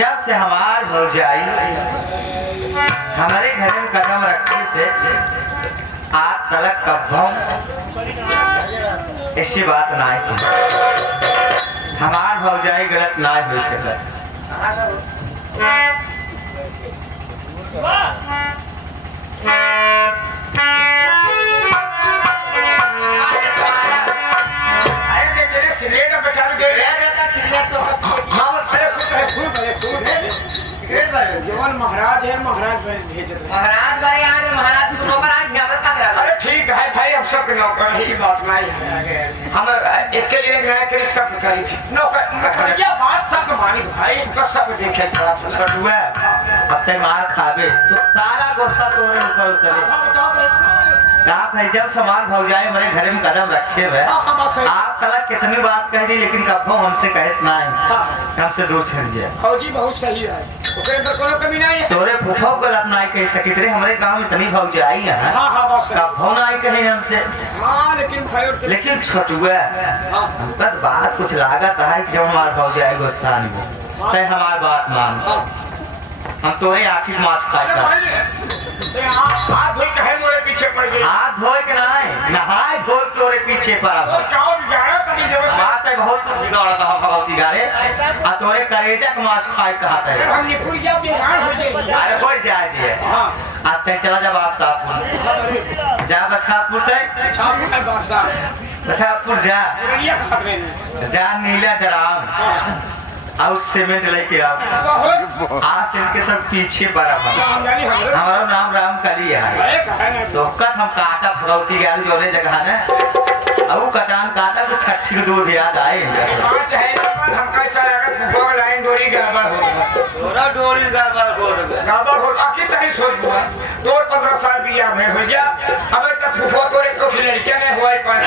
जब से हमार भौजाई हमारे घर में कदम रखने से आज तलक कब्बों ऐसी बात ना थी। हमार भौजाई गलत ना हो सके। जवान महाराज है, महाराज भेज रहे महाराज भाई आज महाराज की नौकर आज यहाँ बस का। अरे ठीक है भाई, अब सब नौकर ही बात नहीं है। हम एक के लिए नया करे सब करी थी नौकर क्या बात सब मानी भाई, बस सब देखे थोड़ा सा छोटुआ अब तक मार खावे तो सारा गुस्सा तोरे ऊपर उतरे। आप है जब समार भौजाई मेरे घर में कदम रखे हुए आप तलक कितनी बात कह दी लेकिन कब्बों हमसे कहस ना है, हमसे दूर चल जाए। फौजी बहुत सही है, ओकरे अंदर कोनो कमी नहीं है। तोरे फूफो गलत ना कह सकी तेरे हमारे गांव में इतनी भौजाई है। हां हां बस कब्बों ना कहे हमसे। हां लेकिन भाई लेकिन छोटुआ हमका बात कुछ लागत है कि जब हमारे भौजाई गुस्सा नहीं तय हमारी बात मान हम तोरे आखिर माछ खाए हाथ धोई कहे मोरे पीछे पड़ गई। हाथ धोए के नहीं नहाए धोए तोरे पीछे पड़ा क्या बिगाड़ा तनी जरूरत बात है बहुत कुछ बिगाड़ा था भगवती गारे आ तोरे करेजा के माछ खाए कहता है। हम निपुरिया बिगाड़ हो गए। अरे कोई जाए दिए अच्छा चला जा बात साहपुर जा बछापुर तक छापुर बासा बछापुर जा रिया खतरे में जा नीला ड्राम और सीमेंट लेके आओ आज इनके सब पीछे पड़ा हमारा नाम राम कली है तो कत हम काटा भगवती गया जो जगह है अब कटान काटा तो छठी को दूध याद आए पांच है हम कैसा लगा फुफो लाइन डोरी गड़बड़ हो गया तोरा डोरी गड़बड़ हो आखिर तनी सोच हुआ 15 साल बिया में हो गया अब तक फुफो तोरे कुछ लड़के ने हुआ पर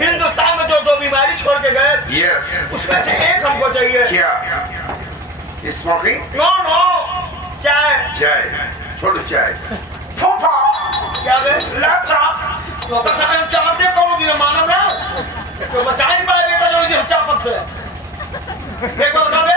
हिंदुस्तान में जो दो बीमारी छोड़ के गए उसमें से एक हमको चाहिए। क्या? स्मोकिंग? नो नो चाय। चाय छोड़ो चाय। फूफा क्या बे लच्छा तो बस हम चाहते कौन दिन मालूम ना तो बचा नहीं पाए बेटा जो दिन चाय पत्ते देखो बता बे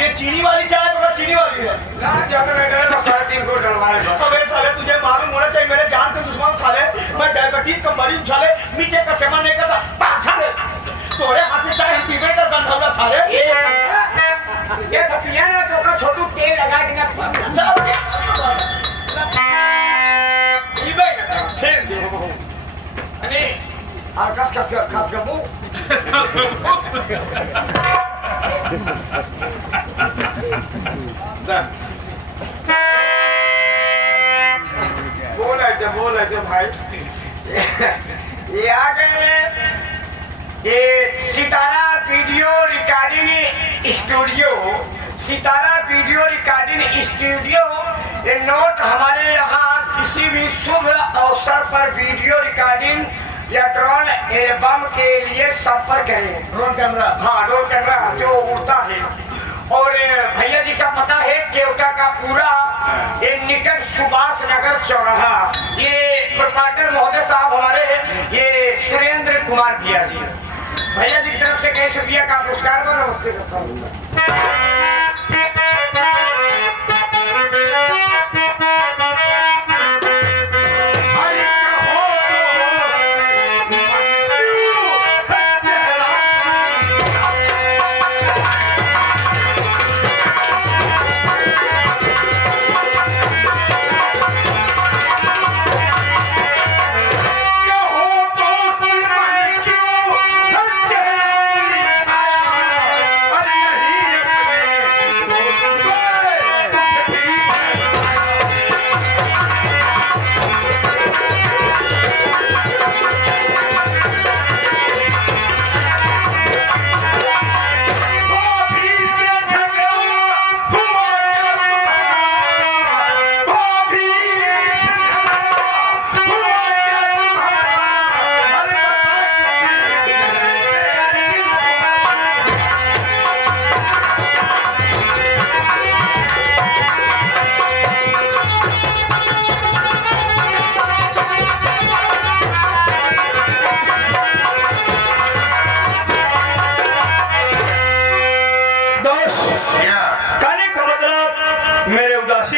ये चीनी वाली चाय मगर चीनी वाली है ना ज्यादा बेटा तो 3.5 को डलवाए बस। अबे साले तुझे मालूम होना चाहिए मेरे जान के दुश्मन साले मैं डायबिटीज का मरीज साले मीठे का सेवन नहीं करता पाक साले तोरे हाथ से चाय हम पीवे का गंध होला साले ये तो पिया ना तो का छोटू तेल लगा के ना सब पीवे ना खेल दे अरे और कस गबू बोल भाई ये आ गए ये सितारा वीडियो रिकॉर्डिंग स्टूडियो ये नोट हमारे यहाँ किसी भी शुभ अवसर पर वीडियो रिकॉर्डिंग या ड्रोन एल्बम के लिए संपर्क करें। ड्रोन कैमरा हाँ ड्रोन कैमरा जो उड़ता है और भैया जी का पता है केवटा का पूरा ये निकट सुभाष नगर चौराहा ये प्रोप्राइटर महोदय साहब हमारे ये सुरेंद्र कुमार भैया जी की तरफ से कई शुक्रिया का पुरस्कार को नमस्ते करता हूँ।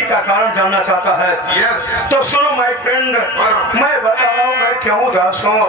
का कारण जानना चाहता है Yes. तो सुनो माय फ्रेंड, मैं बता रहा हूँ मैं क्यों उदास हूँ।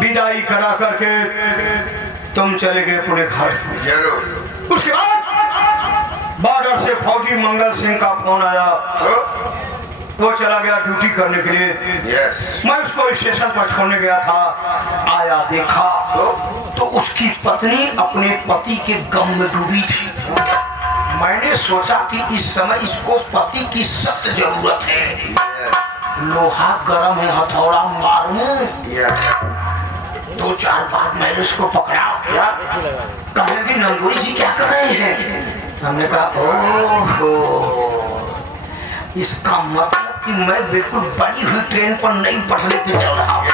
विदाई करा करके तुम चले गए अपने घर। जरूर। उसके बाद बॉर्डर से फौजी मंगल सिंह का फोन आया, वो चला गया ड्यूटी करने के लिए। Yes. मैं उसको स्टेशन पर छोड़ने गया था, आया देखा तो उसकी पत्नी अपने पति के गम में डूबी थी। मैंने सोचा कि इस समय इसको पति की सख्त जरूरत है। लोहा गर्म है, हथौड़ा मारूं। दो चार बार मैंने उसको पकड़ा, कहने लगी नंदोई जी क्या कर रहे हैं। हमने कहा ओहो, इसका मतलब कि मैं बिल्कुल बड़ी हुई ट्रेन पर नई पटरी पे चल रहा हूँ।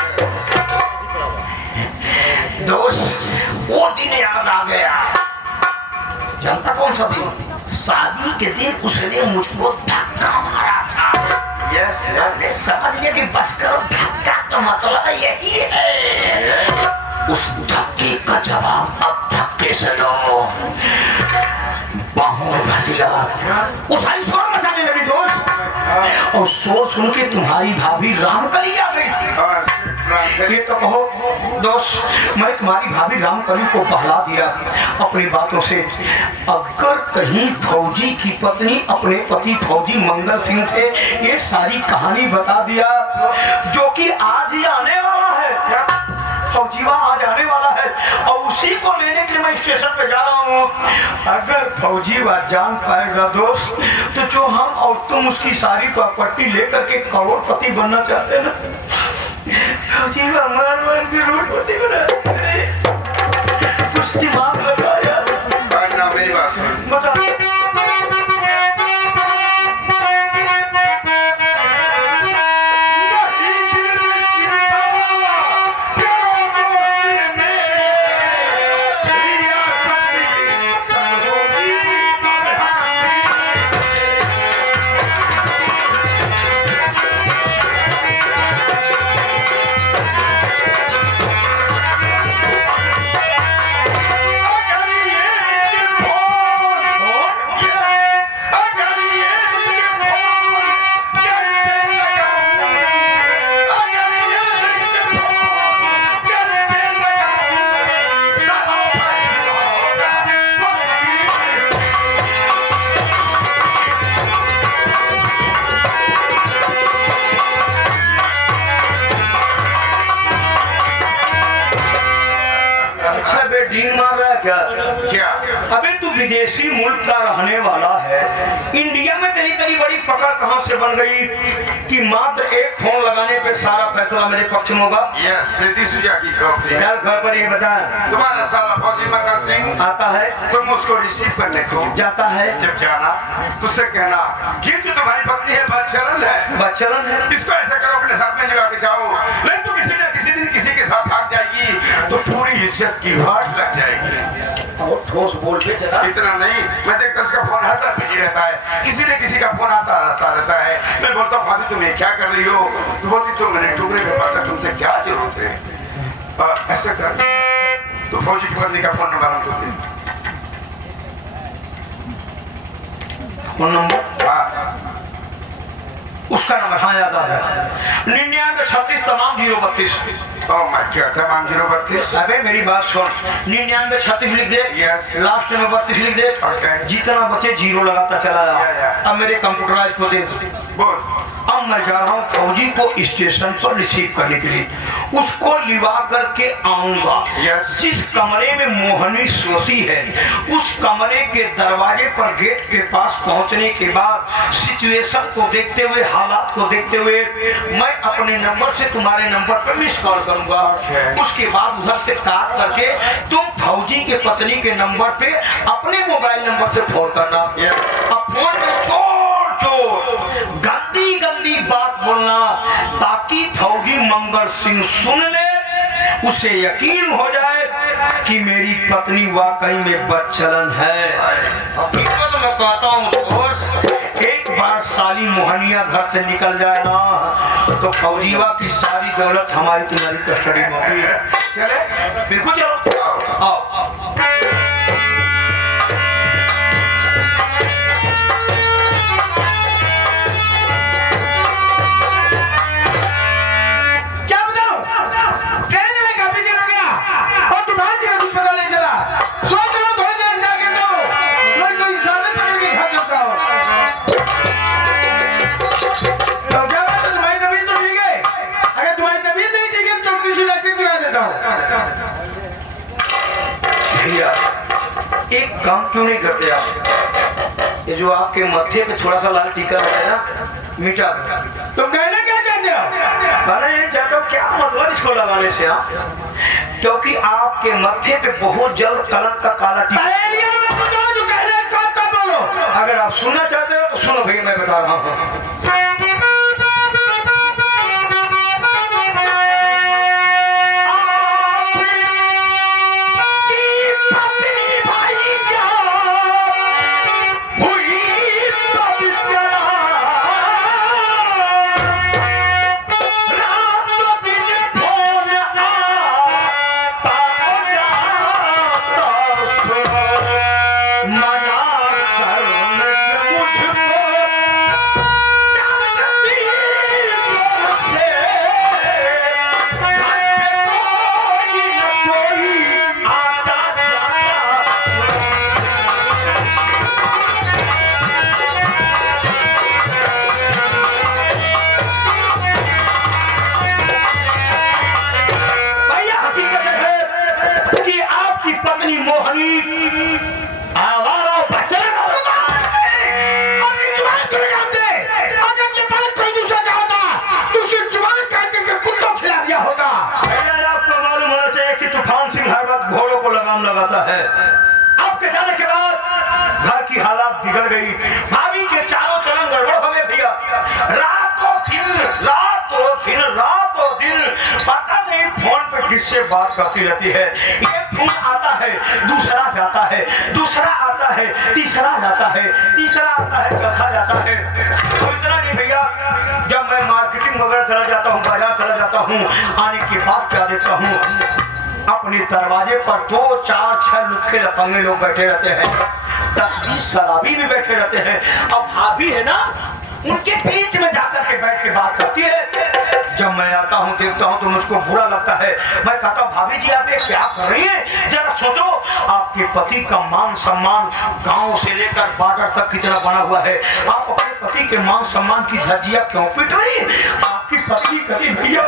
दोस्त वो दिन याद आ गया। जानता कौन सा दिन? शादी के दिन उसने मुझको धक्का मारा था। हमने समझ लिया कि बस करो, धक्का का मतलब यही है। उस धक्के का जवाब अब धक्के से दो। बाहों में भर लिया, उसाई शोर मचाने लगी दोस्त, और शोर सुन के तुम्हारी भाभी रामकली आ गई। ये तो कहो दोस्त, मैं तुम्हारी भाभी रामकली को बहला दिया अपनी बातों से। अगर कहीं फौजी की पत्नी अपने पति फौजी मंगल सिंह से ये सारी कहानी बता दिया, जो कि आज ही आने वाला है, फौजीवा आज आने वाला है, और उसी को लेने के लिए मैं स्टेशन पे जा रहा हूँ। अगर फौजीवा जान पाएगा दोस्त, तो जो हम और तुम उसकी सारी प्रॉपर्टी लेकर के करोड़पति बनना चाहते हैं ना, फौजीवा मार मार के रोडपति बना दे। कुछ दिमाग लगा यार। मेरी बात सुन। बता। मार रहा है क्या? क्या? अबे तू विदेशी मुल्क का रहने वाला है, इंडिया में तेरी तेरी बड़ी पकड़ कहां से बन गई कि मात्र एक फोन लगाने पे सारा फैसला मेरे पक्ष में होगा? यस, सिटी सुजा की कंपनी। क्या घर पर ये बता। तुम्हारा साला फौजी मंगल सिंह आता है, तुम उसको रिसीव करने को जाता है, जब जाना तुझसे कहना ये जो तुम्हारी पत्नी है बदचलन है, बच्चन है, इसको ऐसा करो अपने साथ में लगा के जाओ, नहीं तो किसी न किसी दिन किसी के साथ भाग जाएगी तो पूरी इज्जत की वाट लग जाएगी। और ठोस बोल के चला। इतना नहीं, मैं देखता उसका फोन हर तरफ बिजी रहता है, किसी न किसी का फोन आता रहता है। मैं बोलता हूँ भाभी तुम ये क्या कर रही हो? तो बोलती तुम मेरे टुकड़े में पता तुमसे क्या जरूरत है? ऐसा कर तो फौजी की पत्नी का फोन नंबर हमको दे। Phone number? हाँ, उसका नंबर हाँ याद आ गया, 9936 तमाम 032। ओह माय गॉड, तमाम 032। अबे मेरी बात सुन, 9936 लिख दे, Yes. लास्ट में 32 लिख दे, Okay. जितना बचे जीरो लगाता चला जा। Yeah. अब मेरे कंप्यूटराइज को दे दो। बोल। अब मैं जा रहा हूँ फौजी को स्टेशन पर रिसीव करने के लिए, उसको लिवा करके आऊंगा। Yes. जिस कमरे में मोहनी सोती है उस कमरे के दरवाजे पर गेट के पास पहुंचने के बाद सिचुएशन को देखते हुए, हालात को देखते हुए मैं अपने नंबर से तुम्हारे नंबर पर मिस कॉल करूंगा। Okay. उसके बाद उधर से काट करके तुम फौजी के पत्नी के नंबर पे अपने मोबाइल नंबर से फोन करना। Yes. अब फोन में जोर जोर गंदी गंदी बात बोलना ताकि फौजी मंगल सिंह सुन ले, उसे यकीन हो जाए कि मेरी पत्नी वाकई में बदचलन है। हकीकत तो मैं कहता हूँ दोस्त, एक बार साली मोहनिया घर से निकल जाए ना तो फौजीवा की सारी दौलत हमारी तुम्हारी कस्टडी में होगी। चले? बिल्कुल चलो, आओ। एक काम क्यों नहीं करते आप? ये जो आपके माथे पे थोड़ा सा लाल टीका है ना, मिटा दो। तुम कहना क्या चाहते हो? कहना ये चाहते हो क्या मतलब इसको लगाने से? आप क्योंकि आपके माथे पे बहुत जल्द कलंक का काला टीका। जो कहना है साफ साफ बोलो। अगर आप सुनना चाहते हो तो सुनो भैया, मैं बता रहा हूँ। लगाता है। आपके जाने के बाद घर की हालात बिगड़ गई, भाभी के चालों चलन गड़बड़ हो गए भैया। रातों दिन पता नहीं फोन पे किससे बात करती रहती है। एक फोन आता है, दूसरा जाता है, दूसरा आता है, तीसरा जाता है, तीसरा आता है, चौथा जाता है। तो इतना नहीं भैया, जब मैं मार्केटिंग वगैरह चला जाता हूँ, बाजार चला जाता हूँ, आने के बाद क्या देखता हूँ, अपने दरवाजे पर 2, 4, 6 लुक्खे लफंगे लोग बैठे रहते हैं, 10-20 शराबी भी बैठे रहते हैं। अब भाभी है ना, उनके बीच में जाकर के बैठ के बात करती है। जब मैं आता हूँ देखता हूँ तो मुझको बुरा लगता है। मैं कहता हूँ भाभी जी आप ये क्या कर रही है? जरा सोचो, आपके पति का मान सम्मान गांव से लेकर बॉर्डर तक कितना बना हुआ है। आप अपने पति के मान सम्मान की धज्जियां क्यों पीट रही है? आपकी पत्नी कभी भैया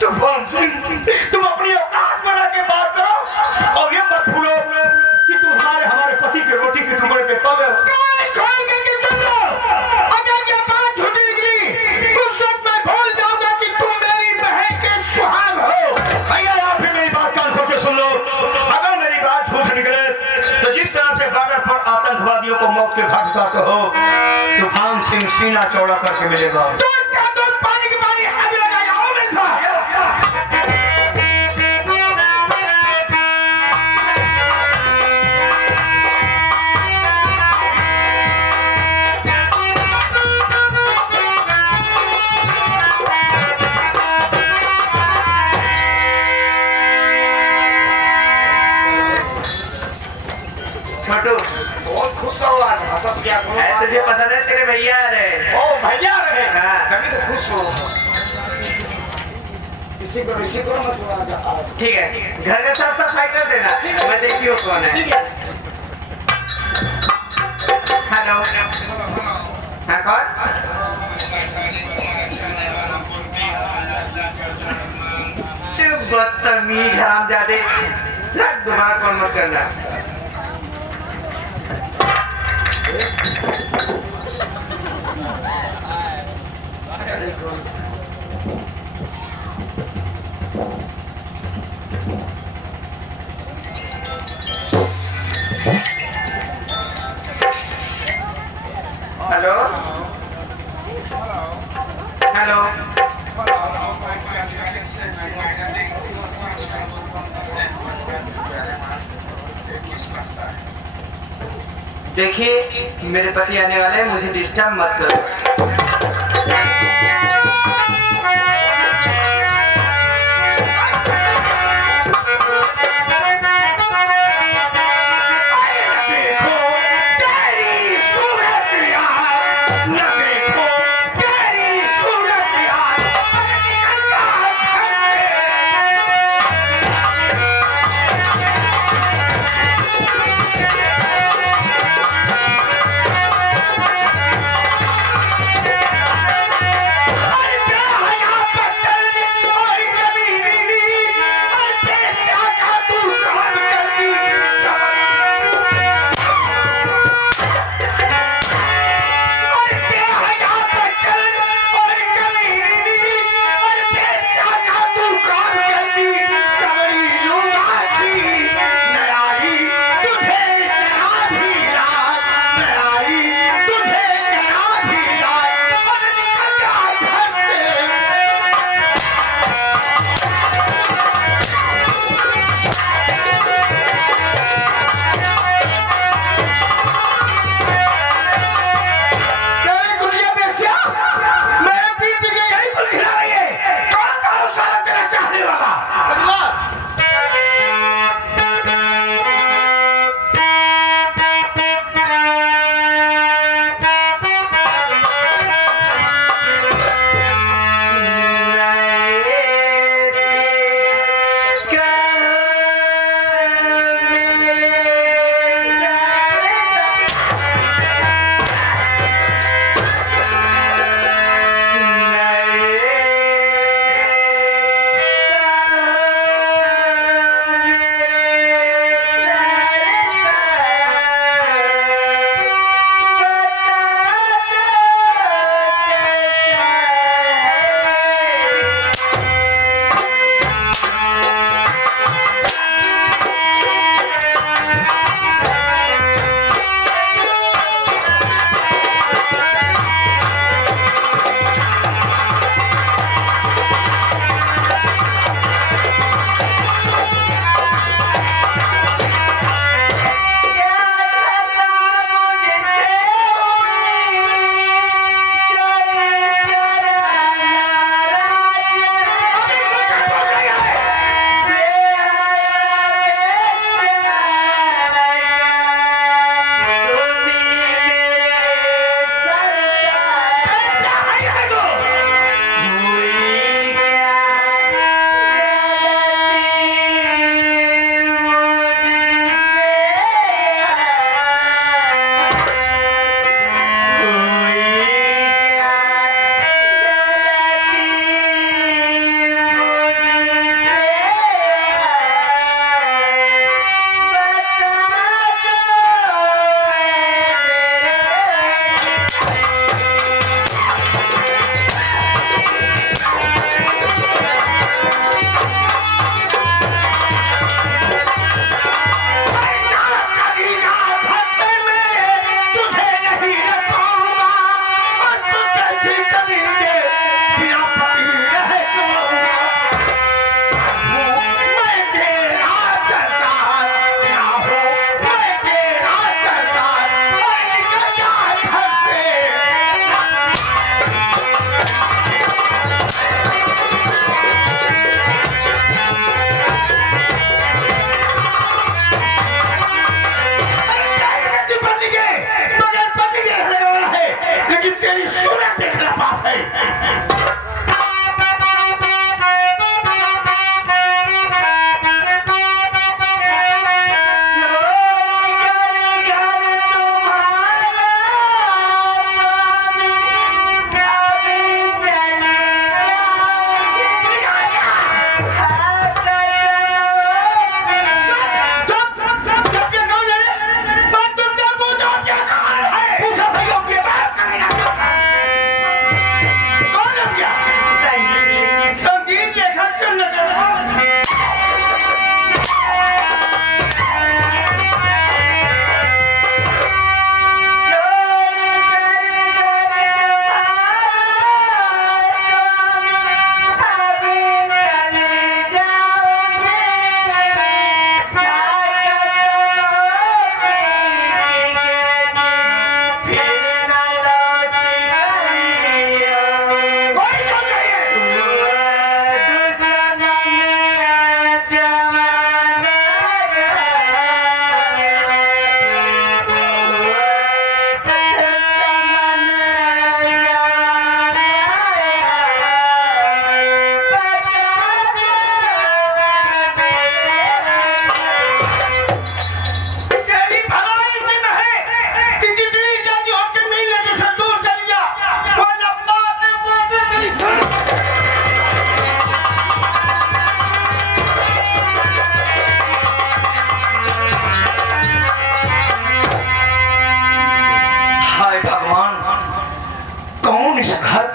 तुम अपनी औकात बना के बात करो। मौत के घाट का तो हो तूफान सिंह सीना चौड़ा करके मिलेगा। दूध का दूध, पानी की पानी, अभी आ जाएगा। आओ मेरे साथ। छोटू बहुत खुश हो आज, हंसत क्या करो। है तुझे पता नहीं तेरे भैया आ रहे हैं। ओ भैया रहे, हाँ। तभी तो खुश हो। इसी को मत आ। ठीक है, घर का साफ सफाई कर देना, मैं देखियो कौन है। ठीक है। हेलो, हाँ कौन? चुप बदतमीज हरामजादे, रख दोबारा कॉल मत करना। हेलो हेलो, देखिए मेरे पति आने वाले हैं, मुझे डिस्टर्ब मत करो।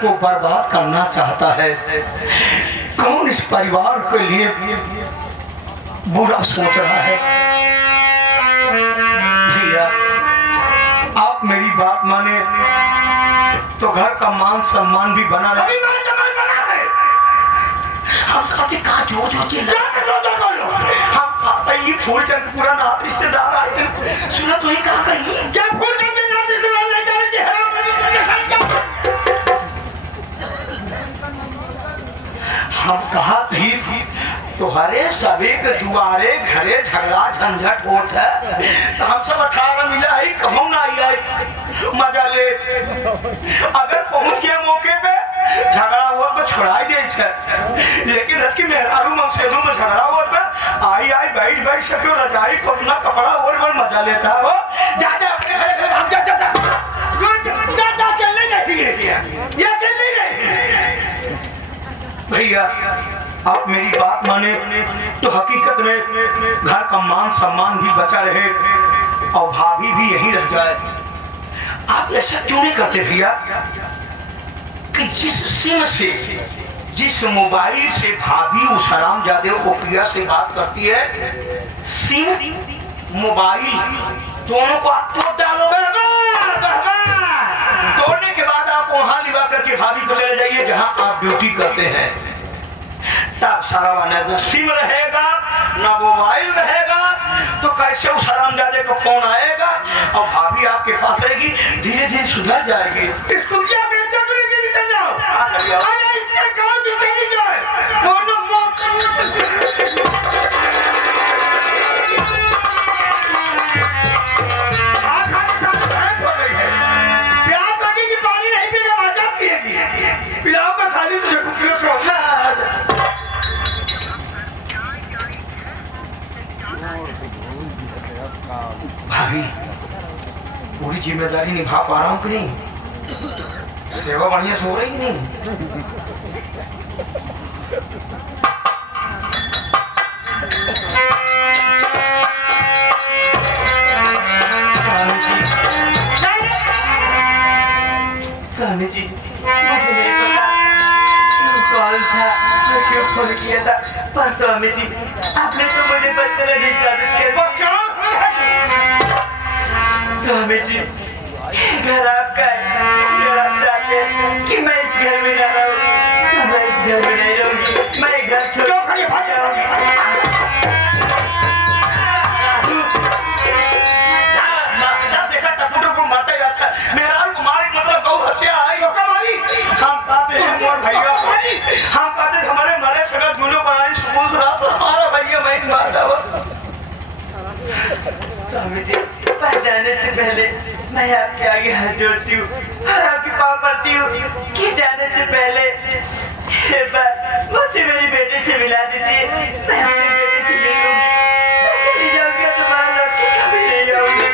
को बर्बाद करना चाहता है? कौन इस परिवार के लिए बुरा सोच रहा है? भैया आप मेरी बात माने तो घर का मान सम्मान भी बना रहे। अभी मान सम्मान बना है। हम कहते का जो चिल्ला हम कहते ये फूलचंद का पूरा नात रिश्तेदार आए सुना तो ही कहा कहीं क्या फूलचंद के नात रिश्तेदार ले जाने की हैरान हम कहा थी तुम्हारे सभी के दुआरे घरे झगड़ा झंझट होत है तो हम सब 18 मिला ही कहूँ ना आए मजा ले। अगर पहुंच गया मौके पे झगड़ा होत में छोड़ाई दे थे, लेकिन रच की मेहरारू मौसेदू में झगड़ा होत में आई बैठ सके रजाई को अपना कपड़ा और मजा लेता हो। जा अपने घरे भाग जा अकेले नहीं भैया आप मेरी बात माने तो हकीकत में घर का मान सम्मान भी बचा रहे और भाभी भी यहीं रह जाए। आप ऐसा क्यों नहीं करते भैया कि जिस सिम से जिस मोबाइल से भाभी उस हरामजादे ओपिया से बात करती है, सिम मोबाइल दोनों को आप तोड़ डालो। तोड़ने के बाद आप वहां लिवा करके भाभी को चले जाइए जहां आप ड्यूटी करते हैं। तब सारा न सिम रहेगा ना मोबाइल रहेगा तो कैसे उस हरामजादे को फोन आएगा और भाभी आपके पास रहेगी, धीरे धीरे सुधर जाएगी। इसको क्या पैसा को लेके चल जाओ। अरे इससे कहो कि चली जाए वरना मौत प्यास लगी कि पानी नहीं पीगा मजा पिएगी। पिलाओ का साली तुझे कुछ पियो सो। भाभी पूरी जिम्मेदारी निभा पा रहा हूँ कि नहीं? सेवा बढ़िया सो रही कि नहीं? स्वामी जी मुझे नहीं पता क्यों कॉल था और क्यों फोन किया था, पर स्वामी जी आपने तो मुझे बच्चे नहीं साबित कर। स्वामी जी घर आपका है, अगर आप चाहते हैं कि मैं इस घर में न रहूं तो मैं इस घर में नहीं रहूंगी, मैं घर छोड़ भाग जाऊंगी। देखा टपुटर को मरता ही रहता है, मेरा मारे मतलब गौ हत्या है। हम कहते हैं मोर भैया, हम कहते हैं हमारे मरे सगा दोनों प्राणी सुबह रात और हमारा भैया मैं मार जावा। स्वामी जी पर जाने से पहले मैं आपके आगे हाथ जोड़ती हूँ और आपकी पाँव पड़ती हूँ कि जाने से पहले मुझसे मेरी बेटी से मिला दीजिए। मैं अपनी बेटी से मिल लूंगी, मैं चली जाऊंगी और दोबारा लौट के कभी नहीं आऊंगी।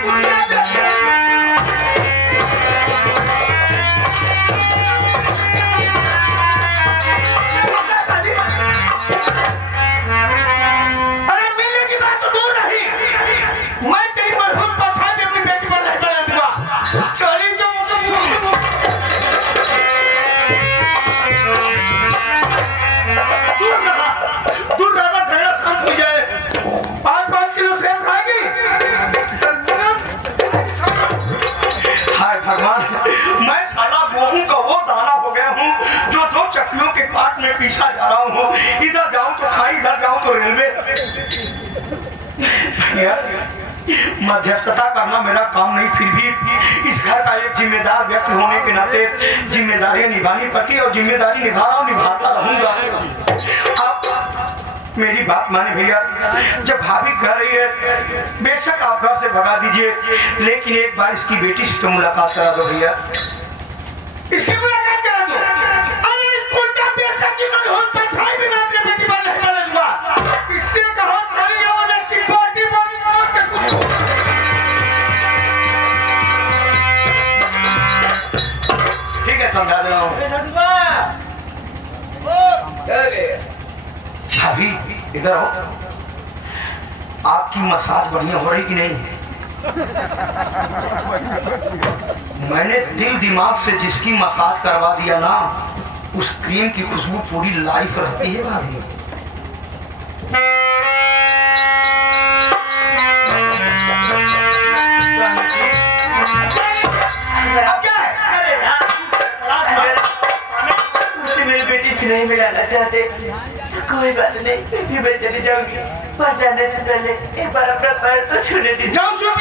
अरे मिलने की बात तो दूर रही, मैं तेरी मरहूम पछाड़ के अपनी बेटी पर नहीं पड़ने दूंगा। चली जाओ दूर रहा झगड़ा शांत हो जाए। 5-5 किलो सेब खाएगी। हाय भगवान, मैं साला गेहूं का वो दाना हो गया हूँ जो 2 चक्कियों के पास में पीछा जा रहा हूँ। इधर जाऊं तो खाई, इधर जाऊं तो रेलवे। भैया मध्यस्थता करना मेरा काम नहीं, फिर भी इस घर का एक जिम्मेदार व्यक्ति होने के नाते जिम्मेदारियां निभानी पड़ती है और जिम्मेदारी निभा रहा हूँ, निभाता रहूंगा। आप मेरी बात माने भैया, जब भाभी कह रही है बेशक आप घर से भगा दीजिए, लेकिन एक बार इसकी बेटी से तो मुलाकात करा दो भैया। इसकी मुलाकात करा दो। अरे इस उल्टा बेशक की मनहूस पछाई भी मैं अपने बेटी पर नहीं पड़ने दूंगा। इससे कहो चली जाओ ना इसकी बेटी पर। ठीक है समझा दे रहा हूँ। भाभी इधर आओ, आपकी मसाज बढ़िया हो रही कि नहीं? मैंने दिल दिमाग से जिसकी मसाज करवा दिया ना, उस क्रीम की खुशबू पूरी लाइफ रहती है भाभी। अब क्या है? अरे यार, मुझसे मेरी बेटी से नहीं मिलाना चाहते तो कोई बात नहीं, फिर मैं चली जाऊंगी, पर जाने से पहले एक बार अपना पैर तो छूने दीजिए। जाओ चुप